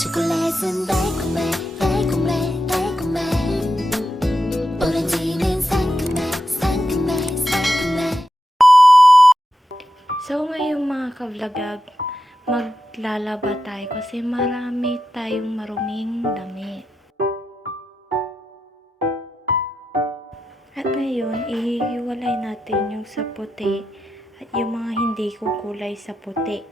초콜릿은 달콤해 달콤해 달콤해 오렌지는 상큼해 상큼해 상큼해. So ngayon mga ka-vlogag, maglalaba tayo kasi marami tayong maruming damit. At ngayon, ihihiwalay natin yung sa puti at yung mga hindi kukulay sa puti.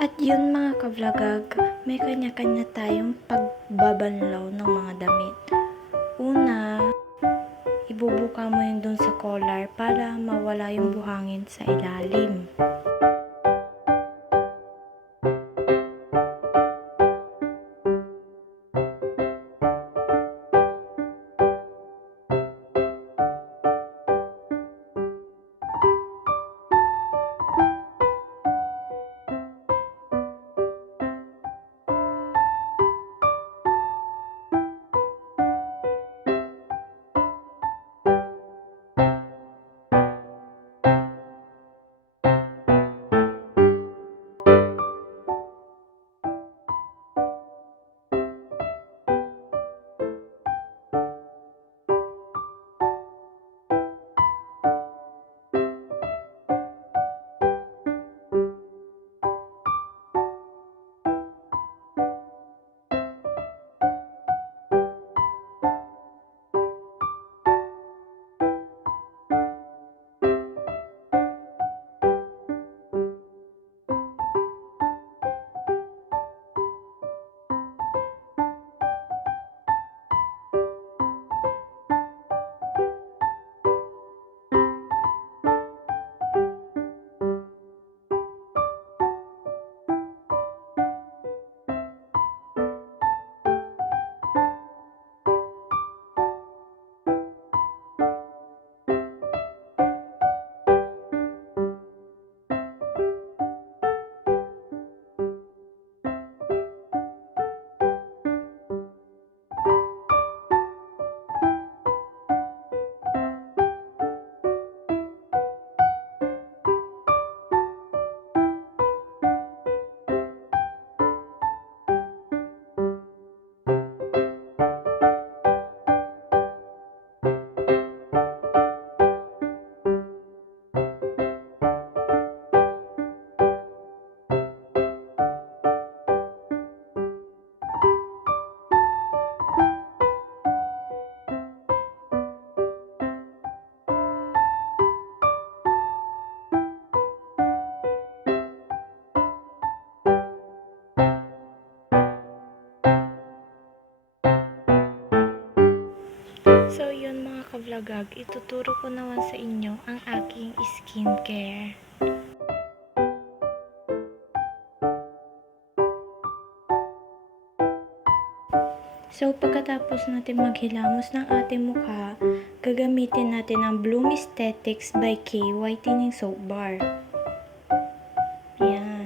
At yun mga ka-vlogag, may kanya-kanya tayong pagbabanlaw ng mga damit. Una, ibubuka mo yun dun sa collar para mawala yung buhangin sa ilalim. ka-vlogag, ituturo ko naman sa inyo ang aking skincare. So, pagkatapos natin maghilamos ng ating mukha, gagamitin natin ang Bloom Aesthetics by K Whitening Soap Bar. Ayan.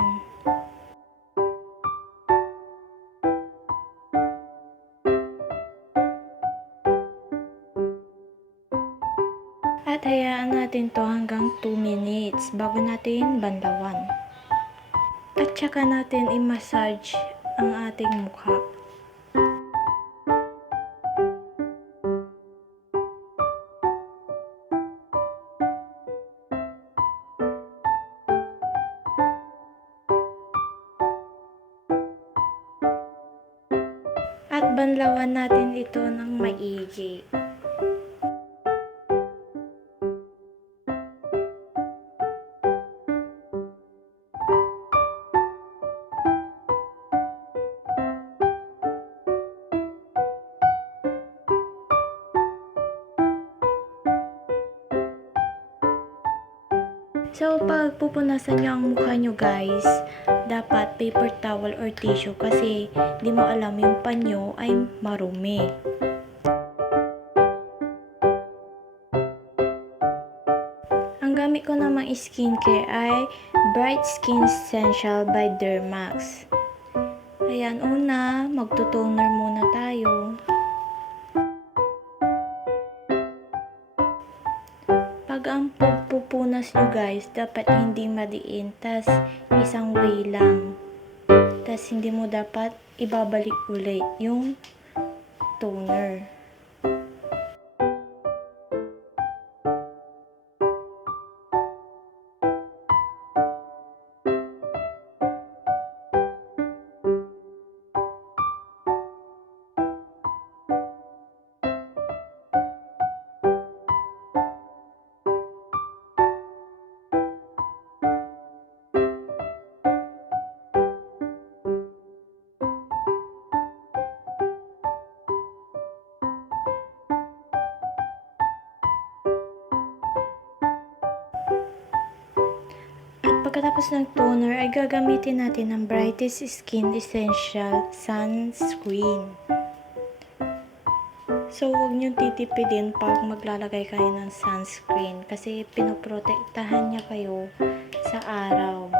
At hayaan natin to hanggang 2 minutes bago natin banlawan. At saka natin i-massage ang ating mukha. At banlawan natin ito ng maigi. So, pag pupunasan nyo ang mukha nyo guys, dapat paper towel or tissue kasi di mo alam yung panyo ay marumi. Ang gamit ko namang skincare ay Bright Skin Essential by Dermax. Ayan, una, magtutoner muna tayo. Pag ang pupunas nyo guys, dapat hindi madiin, tas isang way lang. Tas hindi mo dapat ibabalik ulit yung toner. Pagkatapos ng toner ay gagamitin natin ang Brightest Skin Essential Sunscreen. So, huwag nyo titipidin pag maglalagay kayo ng sunscreen kasi pinoprotektahan niya kayo sa araw.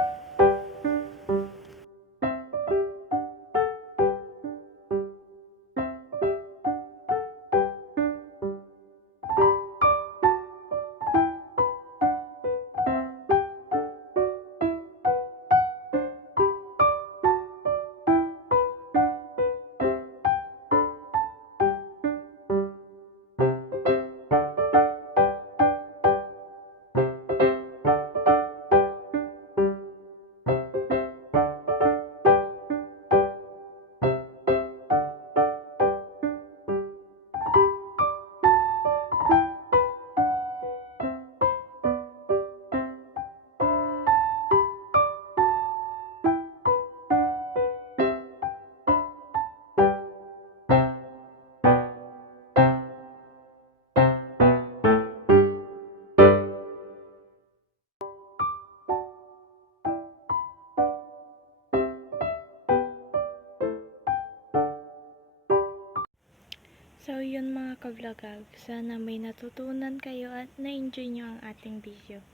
So, yun mga ka-vlogag. Sana may natutunan kayo at na-enjoy nyo ang ating video.